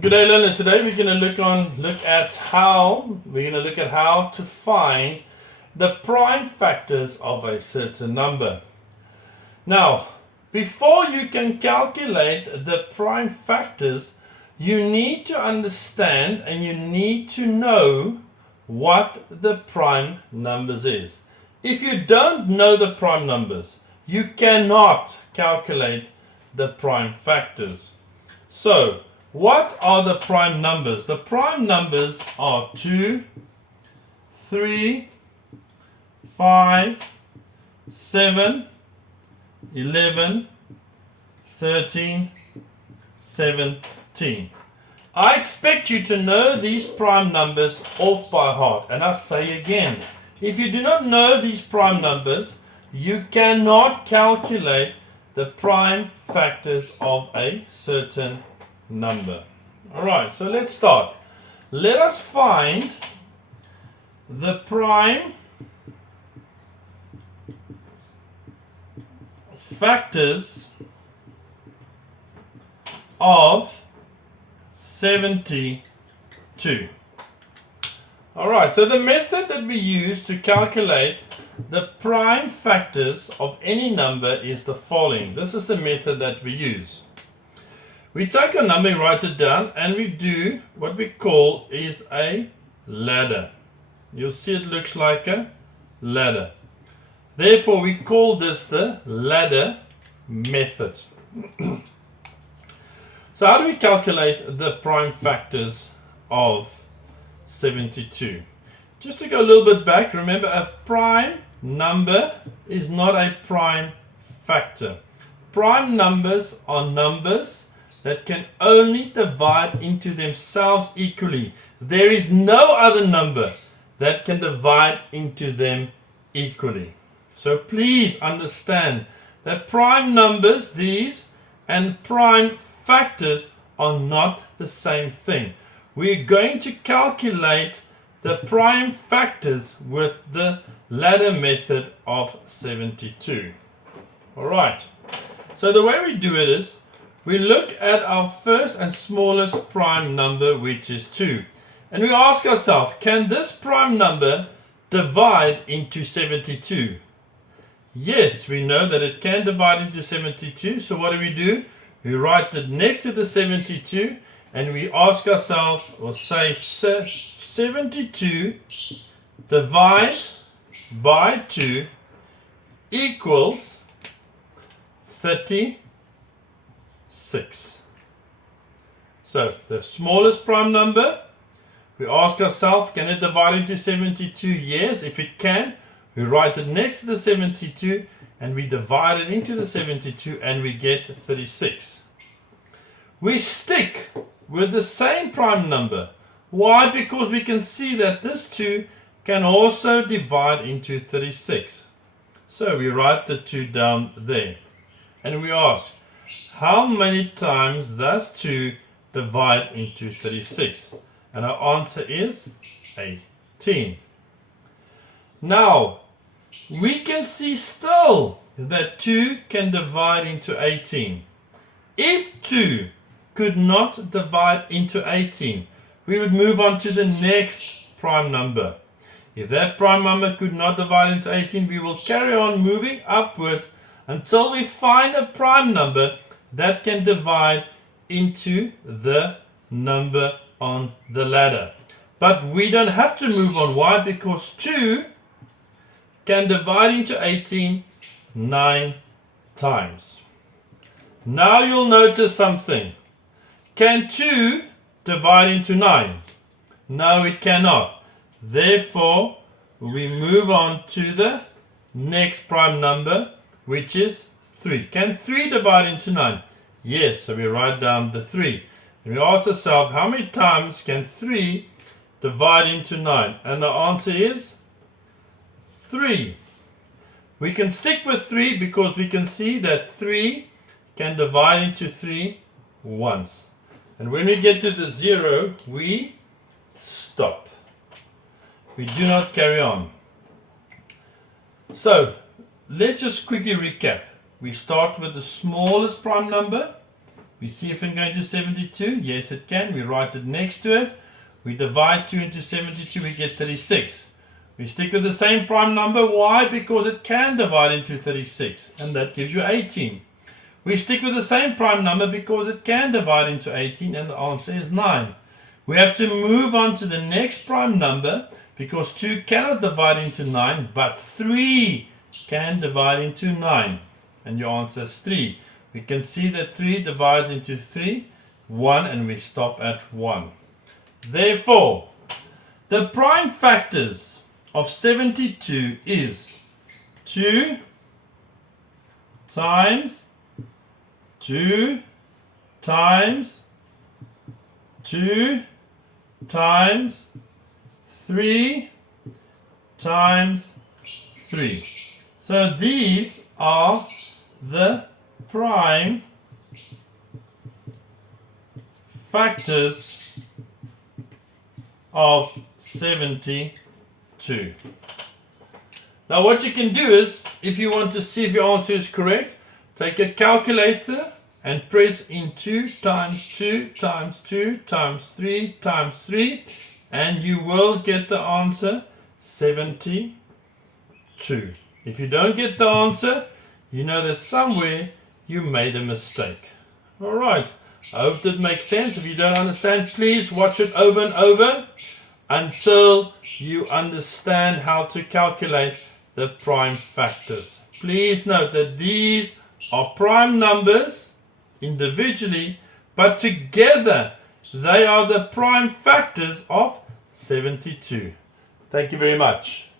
Good day, learners. Today we're going to look at how to find the prime factors of a certain number. Now, before you can calculate the prime factors, you need to understand and you need to know what the prime numbers is. If you don't know the prime numbers, you cannot calculate the prime factors. So, what are the prime numbers? The prime numbers are 2, 3, 5, 7, 11, 13, 17. I expect you to know these prime numbers off by heart. And I say again, if you do not know these prime numbers, you cannot calculate the prime factors of a certain number. Alright, so let's start. Let us find the prime factors of 72. Alright, so the method that we use to calculate the prime factors of any number is the following. This is the method that we use. We take a number, write it down, and we do what we call is a ladder. You'll see it looks like a ladder. Therefore, we call this the ladder method. So how do we calculate the prime factors of 72? Just to go a little bit back, remember a prime number is not a prime factor. Prime numbers are numbers that can only divide into themselves equally. There is no other number that can divide into them equally. So please understand that prime numbers, these, and prime factors are not the same thing. We're going to calculate the prime factors with the ladder method of 72. Alright, so the way we do it is, we look at our first and smallest prime number, which is 2. And we ask ourselves, can this prime number divide into 72? Yes, we know that it can divide into 72. So what do? We write it next to the 72 and we ask ourselves, or say 72 divide by 2 equals 36. So the smallest prime number, we ask ourselves, can it divide into 72? Yes, if it can, we write it next to the 72 and we divide it into the 72 and we get 36. We stick with the same prime number. Why? Because we can see that this 2 can also divide into 36. So we write the 2 down there and we ask, how many times does 2 divide into 36? And our answer is 18. Now, we can see still that 2 can divide into 18. If 2 could not divide into 18, we would move on to the next prime number. If that prime number could not divide into 18, we will carry on moving upwards until we find a prime number that can divide into the number on the ladder. But we don't have to move on. Why? Because 2 can divide into 18 9 times. Now you'll notice something. Can 2 divide into 9? No, it cannot. Therefore, we move on to the next prime number, which is 3. Can 3 divide into 9? Yes, so we write down the 3. And we ask ourselves, how many times can 3 divide into 9? And the answer is 3. We can stick with 3 because we can see that 3 can divide into 3 once. And when we get to the 0, we stop. We do not carry on. So, let's just quickly recap. We start with the smallest prime number. We see if it can go into 72. Yes, it can. We write it next to it. We divide 2 into 72, we get 36. We stick with the same prime number. Why? Because it can divide into 36, and that gives you 18. We stick with the same prime number because it can divide into 18, and the answer is 9. We have to move on to the next prime number because 2 cannot divide into 9, but 3 can divide into 9. And your answer is 3. We can see that 3 divides into 3, 1, and we stop at 1. Therefore, the prime factors of 72 is 2 times 2 times 2 times 3 times 3. So these are the prime factors of 72. Now what you can do is, if you want to see if your answer is correct, take a calculator and press in 2 times 2 times 2 times 3 times 3, and you will get the answer 72. If you don't get the answer, you know that somewhere you made a mistake. Alright, I hope that makes sense. If you don't understand, please watch it over and over until you understand how to calculate the prime factors. Please note that these are prime numbers individually, but together they are the prime factors of 72. Thank you very much.